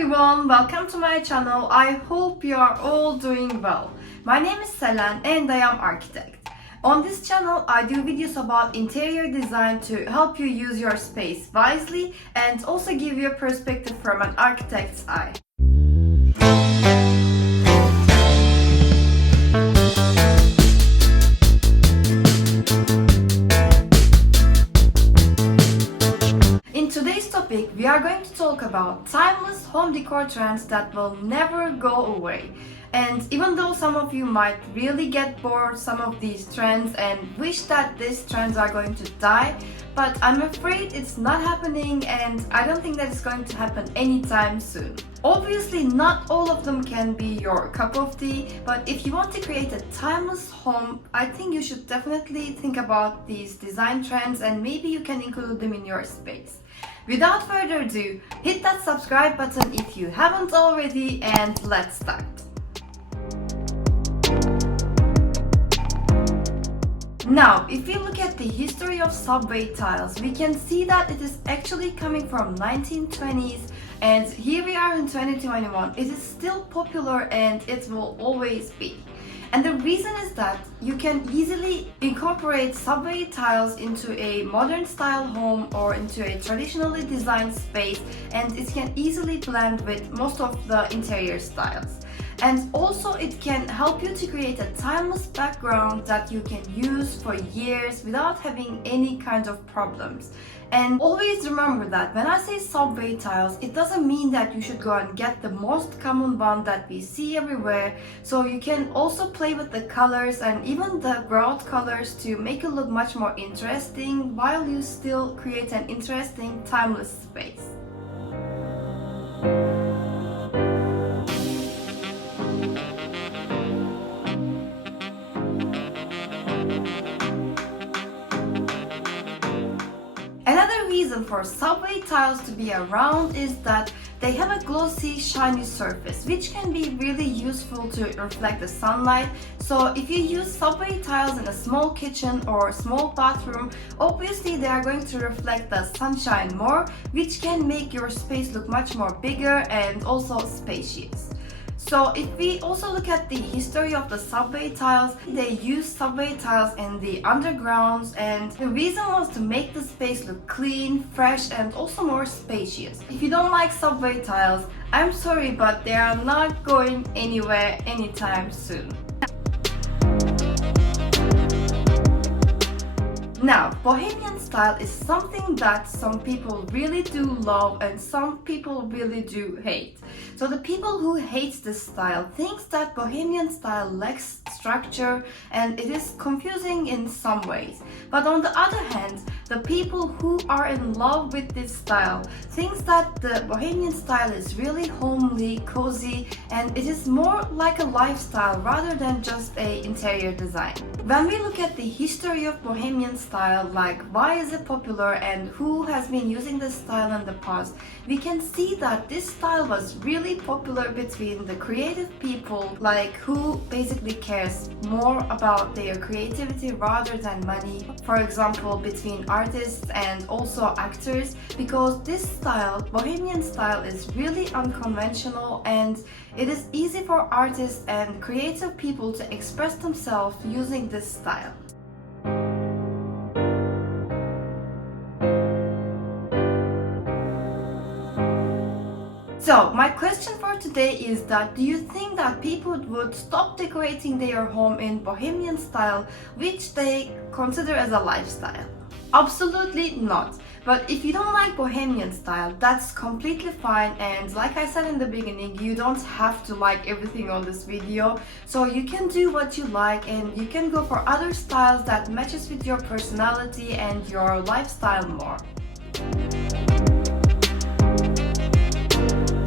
everyone, welcome to my channel. I hope you are all doing well. My name is Selen and I am architect. On this channel, I do videos about interior design to help you use your space wisely and also give you a perspective from an architect's eye. We are going to talk about timeless home decor trends that will never go away. And even though some of you might really get bored some of these trends and wish that these trends are going to die, but I'm afraid it's not happening and I don't think that it's going to happen anytime soon. Obviously, not all of them can be your cup of tea, but if you want to create a timeless home, I think you should definitely think about these design trends and maybe you can include them in your space. Without further ado, hit that subscribe button if you haven't already and let's start. Now, if we look at the history of subway tiles, we can see that it is actually coming from 1920s and here we are in 2021. It is still popular and it will always be. And the reason is that you can easily incorporate subway tiles into a modern style home or into a traditionally designed space, and it can easily blend with most of the interior styles. And also it can help you to create a timeless background that you can use for years without having any kind of problems. And always remember that when I say subway tiles, it doesn't mean that you should go and get the most common one that we see everywhere. So you can also play with the colors and even the grout colors to make it look much more interesting while you still create an interesting timeless space. Another reason for subway tiles to be around is that they have a glossy, shiny surface, which can be really useful to reflect the sunlight. So if you use subway tiles in a small kitchen or small bathroom, obviously they are going to reflect the sunshine more, which can make your space look much more bigger and also spacious. So if we also look at the history of the subway tiles, they used subway tiles in the undergrounds, and the reason was to make the space look clean, fresh and also more spacious. If you don't like subway tiles, I'm sorry, but they are not going anywhere anytime soon. Now, Bohemian style is something that some people really do love and some people really do hate. So the people who hate this style thinks that Bohemian style lacks structure and it is confusing in some ways. But on the other hand, the people who are in love with this style thinks that the Bohemian style is really homely, cozy, and it is more like a lifestyle rather than just an interior design. When we look at the history of Bohemian style, like why is it popular and who has been using this style in the past, we can see that this style was really popular between the creative people, like who basically cares more about their creativity rather than money. For example, between artists and also actors, because this style, Bohemian style, is really unconventional and it is easy for artists and creative people to express themselves using this style. So, my question for today is that do you think that people would stop decorating their home in Bohemian style, which they consider as a lifestyle? Absolutely not. But if you don't like Bohemian style, that's completely fine, and like I said in the beginning, you don't have to like everything on this video. So you can do what you like and you can go for other styles that matches with your personality and your lifestyle more.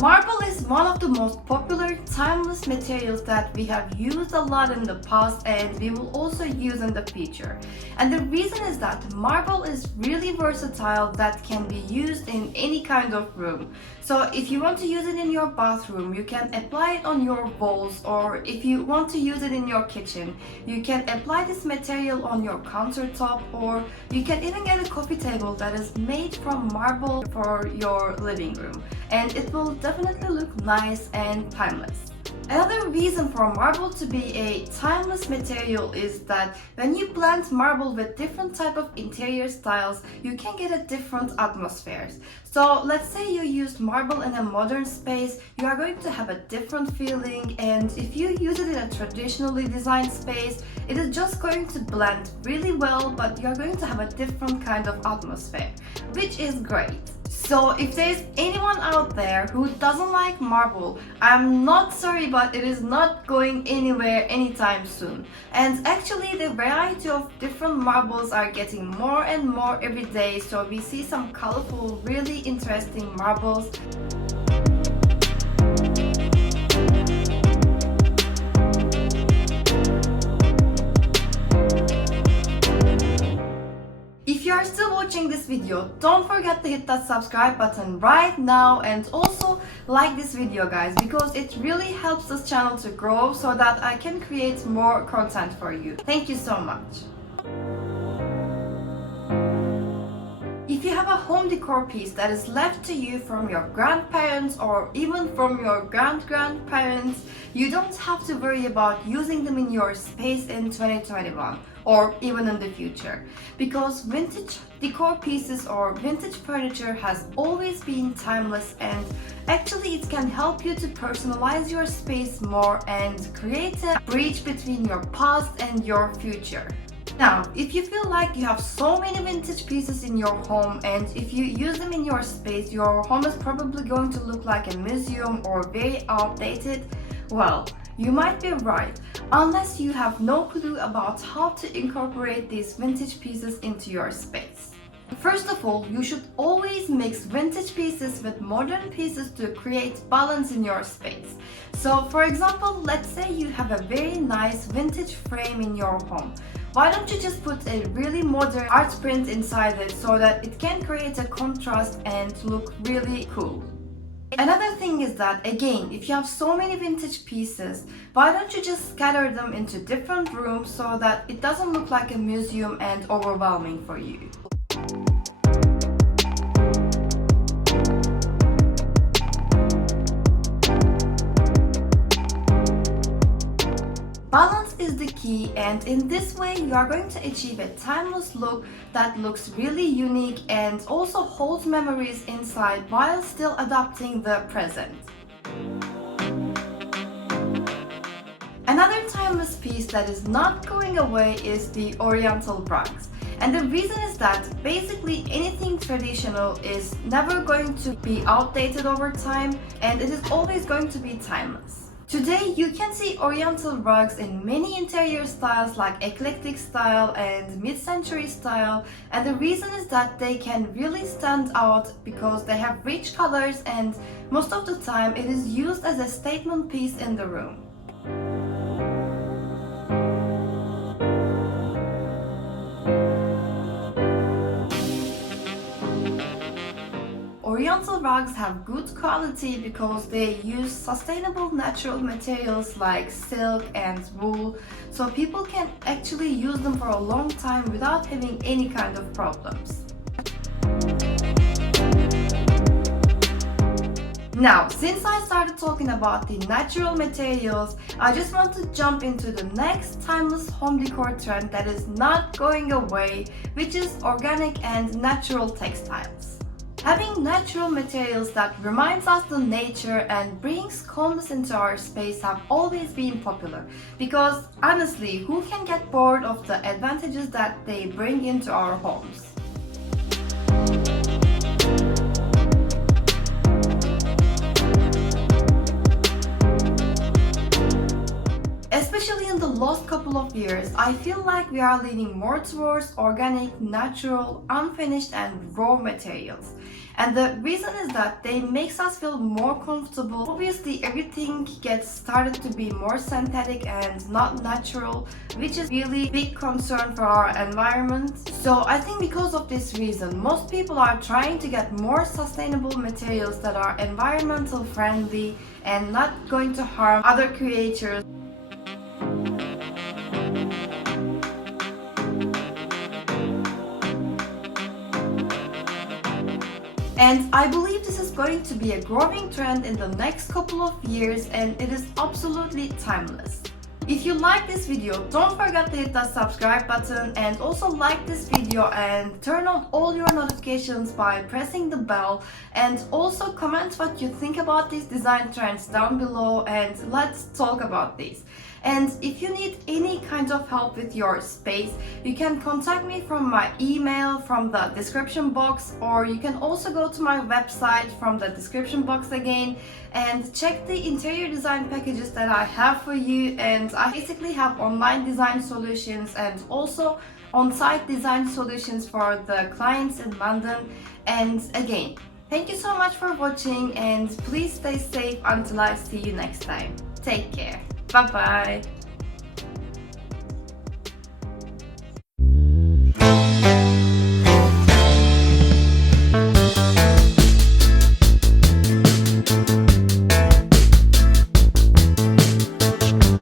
Marble is one of the most popular timeless materials that we have used a lot in the past and we will also use in the future. And the reason is that marble is really versatile, that can be used in any kind of room. So if you want to use it in your bathroom, you can apply it on your walls, or if you want to use it in your kitchen, you can apply this material on your countertop, or you can even get a coffee table that is made from marble for your living room, and it will definitely look nice and timeless. Another reason for marble to be a timeless material is that when you blend marble with different type of interior styles, you can get a different atmospheres. So let's say you used marble in a modern space, you are going to have a different feeling, and if you use it in a traditionally designed space, it is just going to blend really well, but you're going to have a different kind of atmosphere, which is great. So if there's anyone out there who doesn't like marble, I'm not sorry, but it is not going anywhere anytime soon. And actually the variety of different marbles are getting more and more every day, so we see some colorful, really interesting marbles. If you are still watching this video, don't forget to hit that subscribe button right now, and also like this video, guys, because it really helps this channel to grow so that I can create more content for you. Thank you so much. If you have a home decor piece that is left to you from your grandparents or even from your grandparents, you don't have to worry about using them in your space in 2021 or even in the future, because vintage decor pieces or vintage furniture has always been timeless, and actually it can help you to personalize your space more and create a bridge between your past and your future. Now, if you feel like you have so many vintage pieces in your home, and if you use them in your space, your home is probably going to look like a museum or very outdated, well, you might be right, unless you have no clue about how to incorporate these vintage pieces into your space. First of all, you should always mix vintage pieces with modern pieces to create balance in your space. So for example, let's say you have a very nice vintage frame in your home. Why don't you just put a really modern art print inside it so that it can create a contrast and look really cool. Another thing is that, again, if you have so many vintage pieces, why don't you just scatter them into different rooms so that it doesn't look like a museum and overwhelming for you. Balance is the key, and in this way you are going to achieve a timeless look that looks really unique and also holds memories inside while still adapting the present. Another timeless piece that is not going away is the Oriental rugs. And the reason is that basically anything traditional is never going to be outdated over time, and it is always going to be timeless. Today you can see Oriental rugs in many interior styles like eclectic style and mid-century style, and the reason is that they can really stand out because they have rich colors, and most of the time it is used as a statement piece in the room. Oriental rugs have good quality because they use sustainable natural materials like silk and wool, so people can actually use them for a long time without having any kind of problems. Now, since I started talking about the natural materials, I just want to jump into the next timeless home decor trend that is not going away, which is organic and natural textiles. Having natural materials that reminds us of nature and brings calmness into our space have always been popular, because honestly, who can get bored of the advantages that they bring into our homes? Especially in the last couple of years, I feel like we are leaning more towards organic, natural, unfinished and raw materials. And the reason is that they makes us feel more comfortable. Obviously, everything gets started to be more synthetic and not natural, which is really big concern for our environment. So I think because of this reason, most people are trying to get more sustainable materials that are environmental friendly and not going to harm other creatures. And I believe this is going to be a growing trend in the next couple of years, and it is absolutely timeless. If you like this video, don't forget to hit the subscribe button and also like this video and turn on all your notifications by pressing the bell, and also comment what you think about these design trends down below and let's talk about these. And if you need any kind of help with your space, you can contact me from my email from the description box, or you can also go to my website from the description box again and check the interior design packages that I have for you. And I basically have online design solutions and also on-site design solutions for the clients in London. And again, thank you so much for watching, and please stay safe until I see you next time. Take care. Bye bye.